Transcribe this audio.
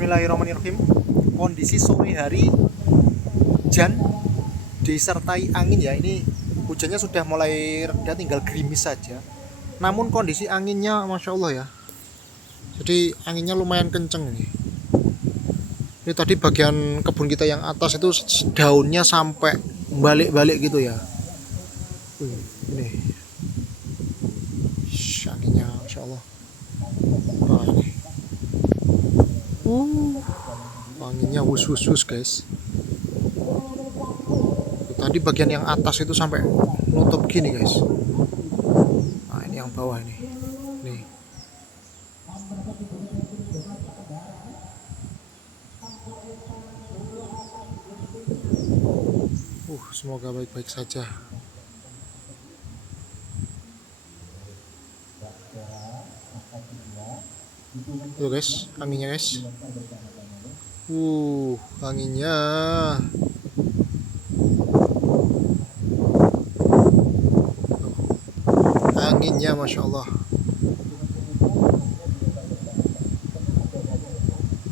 Bismillahirrahmanirrahim. Kondisi sore hari, hujan disertai angin ya. Ini hujannya sudah mulai reda, tinggal gerimis saja. Namun kondisi anginnya Masya Allah ya. Jadi anginnya lumayan kenceng ini. Ini tadi bagian kebun kita yang atas itu daunnya sampai balik-balik gitu ya. Ini anginnya Masya Allah. Nah, ini. Anginnya wus guys. Tadi bagian yang atas itu sampai nutup gini guys. Nah ini yang bawah ini. Nih. Semoga baik-baik saja. Tuh guys, anginnya guys. Anginnya. Anginnya Masya Allah.